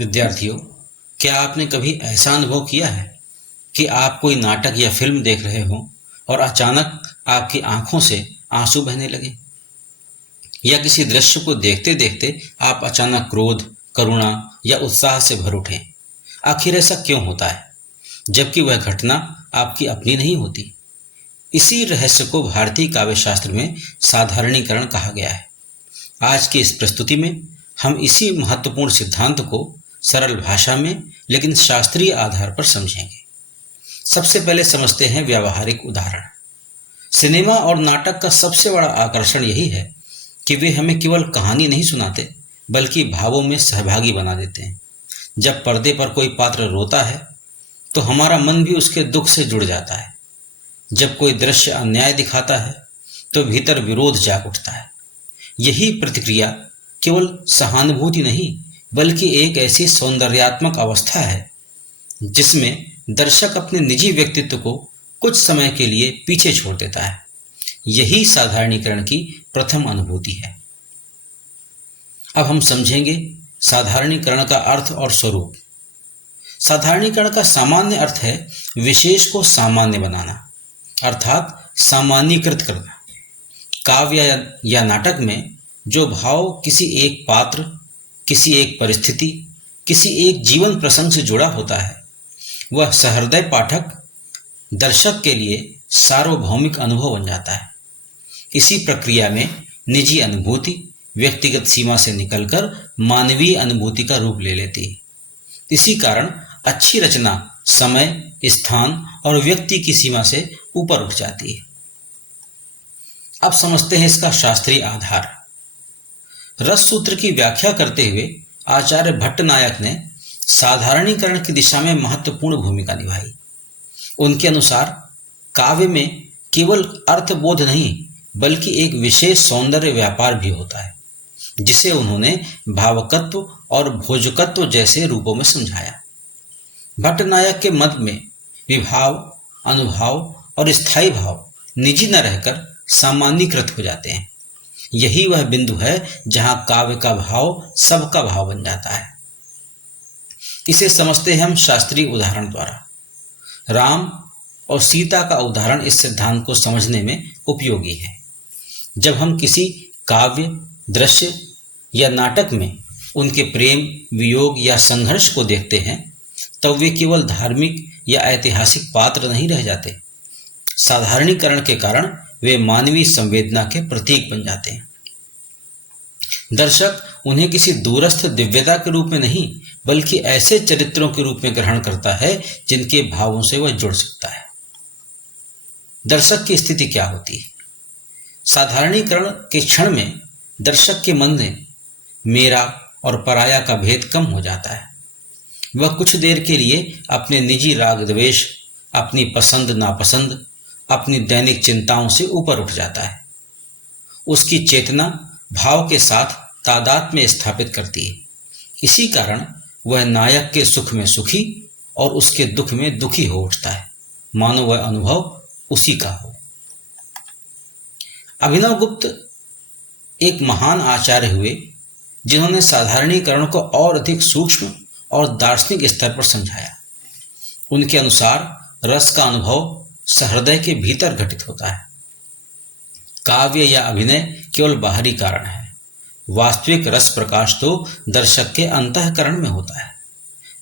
विद्यार्थियों, क्या आपने कभी ऐसा अनुभव किया है कि आप कोई नाटक या फिल्म देख रहे हों और अचानक आपकी आंखों से आंसू बहने लगे, या किसी दृश्य को देखते देखते आप अचानक क्रोध, करुणा या उत्साह से भर उठें? आखिर ऐसा क्यों होता है, जबकि वह घटना आपकी अपनी नहीं होती? इसी रहस्य को भारतीय काव्य शास्त्र में साधारणीकरण कहा गया है। आज की इस प्रस्तुति में हम इसी महत्वपूर्ण सिद्धांत को सरल भाषा में लेकिन शास्त्रीय आधार पर समझेंगे। सबसे पहले समझते हैं व्यावहारिक उदाहरण। सिनेमा और नाटक का सबसे बड़ा आकर्षण यही है कि वे हमें केवल कहानी नहीं सुनाते, बल्कि भावों में सहभागी बना देते हैं। जब पर्दे पर कोई पात्र रोता है तो हमारा मन भी उसके दुख से जुड़ जाता है। जब कोई दृश्य अन्याय दिखाता है तो भीतर विरोध जाग उठता है। यही प्रतिक्रिया केवल सहानुभूति नहीं, बल्कि एक ऐसी सौंदर्यात्मक अवस्था है जिसमें दर्शक अपने निजी व्यक्तित्व को कुछ समय के लिए पीछे छोड़ देता है। यही साधारणीकरण की प्रथम अनुभूति है। अब हम समझेंगे साधारणीकरण का अर्थ और स्वरूप। साधारणीकरण का सामान्य अर्थ है विशेष को सामान्य बनाना, अर्थात सामान्यीकृत करना। काव्य या नाटक में जो भाव किसी एक पात्र, किसी एक परिस्थिति, किसी एक जीवन प्रसंग से जुड़ा होता है, वह सहृदय पाठक दर्शक के लिए सार्वभौमिक अनुभव बन जाता है। इसी प्रक्रिया में निजी अनुभूति व्यक्तिगत सीमा से निकलकर मानवीय अनुभूति का रूप ले लेती है। इसी कारण अच्छी रचना समय, स्थान और व्यक्ति की सीमा से ऊपर उठ जाती है। अब समझते हैं इसका शास्त्रीय आधार। रस सूत्र की व्याख्या करते हुए आचार्य भट्टनायक ने साधारणीकरण की दिशा में महत्वपूर्ण भूमिका निभाई। उनके अनुसार काव्य में केवल अर्थबोध नहीं, बल्कि एक विशेष सौंदर्य व्यापार भी होता है, जिसे उन्होंने भावकत्व और भोजकत्व जैसे रूपों में समझाया। भट्टनायक के मत में विभाव, अनुभाव और स्थायी भाव निजी न रहकर सामान्यीकृत हो जाते हैं। यही वह बिंदु है जहां काव्य का भाव सबका भाव बन जाता है। इसे समझते हैं हम शास्त्रीय उदाहरण द्वारा। राम और सीता का उदाहरण इस सिद्धांत को समझने में उपयोगी है। जब हम किसी काव्य, दृश्य या नाटक में उनके प्रेम, वियोग या संघर्ष को देखते हैं, तब वे केवल धार्मिक या ऐतिहासिक पात्र नहीं रह जाते। साधारणीकरण के कारण वे मानवीय संवेदना के प्रतीक बन जाते हैं। दर्शक उन्हें किसी दूरस्थ दिव्यता के रूप में नहीं, बल्कि ऐसे चरित्रों के रूप में ग्रहण करता है जिनके भावों से वह जुड़ सकता है। दर्शक की स्थिति क्या होती है? साधारणीकरण के क्षण में दर्शक के मन में मेरा और पराया का भेद कम हो जाता है। वह कुछ देर के लिए अपने निजी राग द्वेष, अपनी पसंद नापसंद, अपनी दैनिक चिंताओं से ऊपर उठ जाता है। उसकी चेतना भाव के साथ तादात्म्य स्थापित करती है। इसी कारण वह नायक के सुख में सुखी और उसके दुख में दुखी हो उठता है, मानो वह अनुभव उसी का हो। अभिनवगुप्त एक महान आचार्य हुए जिन्होंने साधारणीकरण को और अधिक सूक्ष्म और दार्शनिक स्तर पर समझाया। उनके अनुसार रस का अनुभव सहृदय के भीतर घटित होता है। काव्य या अभिनय केवल बाहरी कारण है। वास्तविक रस प्रकाश तो दर्शक के अंतःकरण में होता है,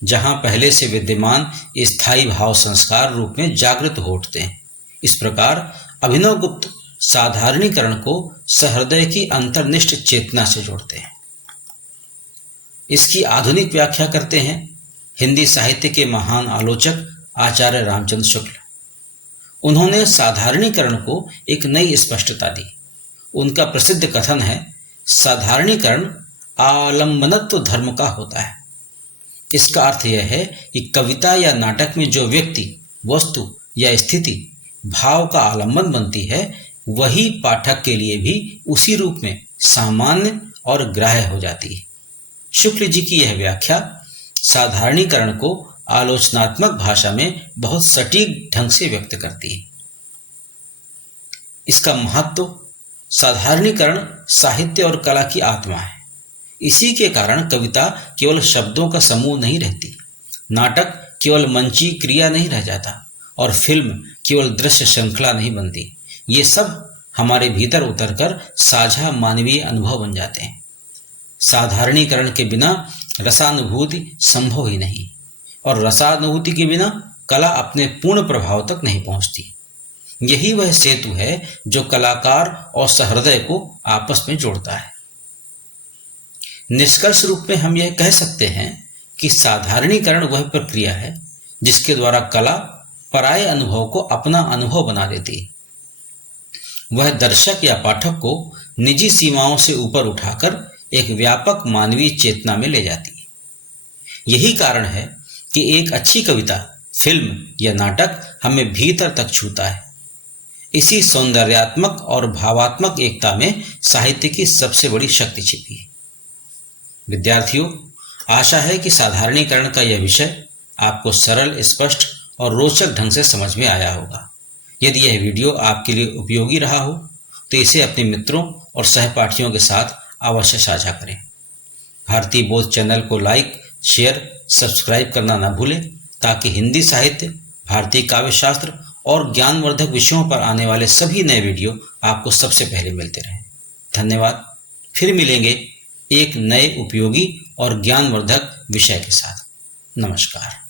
जहां पहले से विद्यमान स्थायी भाव संस्कार रूप में जागृत हो उठते हैं। इस प्रकार अभिनवगुप्त साधारणीकरण को सहृदय की अंतर्निष्ठ चेतना से जोड़ते हैं। इसकी आधुनिक व्याख्या करते हैं हिंदी साहित्य के महान आलोचक आचार्य रामचंद्र शुक्ल। उन्होंने साधारणीकरण को एक नई स्पष्टता दी। उनका प्रसिद्ध कथन है, साधारणीकरण आलंबनत्व धर्म का होता है। इसका अर्थ यह है कि कविता या नाटक में जो व्यक्ति, वस्तु या स्थिति भाव का आलंबन बनती है, वही पाठक के लिए भी उसी रूप में सामान्य और ग्राह्य हो जाती है। शुक्ल जी की यह व्याख्या साधारणीकरण को आलोचनात्मक भाषा में बहुत सटीक ढंग से व्यक्त करती है। इसका महत्व, साधारणीकरण साहित्य और कला की आत्मा है। इसी के कारण कविता केवल शब्दों का समूह नहीं रहती, नाटक केवल मंची क्रिया नहीं रह जाता और फिल्म केवल दृश्य श्रृंखला नहीं बनती। ये सब हमारे भीतर उतरकर साझा मानवीय अनुभव बन जाते हैं। साधारणीकरण के बिना रसानुभूति संभव ही नहीं, और रसानुभूति के बिना कला अपने पूर्ण प्रभाव तक नहीं पहुंचती। यही वह सेतु है जो कलाकार और सहृदय को आपस में जोड़ता है। निष्कर्ष रूप में हम यह कह सकते हैं कि साधारणीकरण वह प्रक्रिया है जिसके द्वारा कला पराये अनुभव को अपना अनुभव बना देती है। वह दर्शक या पाठक को निजी सीमाओं से ऊपर उठाकर एक व्यापक मानवीय चेतना में ले जाती है। यही कारण है कि एक अच्छी कविता, फिल्म या नाटक हमें भीतर तक छूता है। इसी सौंदर्यात्मक और भावात्मक एकता में साहित्य की सबसे बड़ी शक्ति छिपी है। विद्यार्थियों, आशा है कि साधारणीकरण का यह विषय आपको सरल, स्पष्ट और रोचक ढंग से समझ में आया होगा। यदि यह वीडियो आपके लिए उपयोगी रहा हो तो इसे अपने मित्रों और सहपाठियों के साथ अवश्य साझा करें। भारतीय बोध चैनल को लाइक, शेयर, सब्सक्राइब करना न भूलें ताकि हिंदी साहित्य, भारतीय काव्य शास्त्र और ज्ञानवर्धक विषयों पर आने वाले सभी नए वीडियो आपको सबसे पहले मिलते रहें। धन्यवाद। फिर मिलेंगे एक नए उपयोगी और ज्ञानवर्धक विषय के साथ। नमस्कार।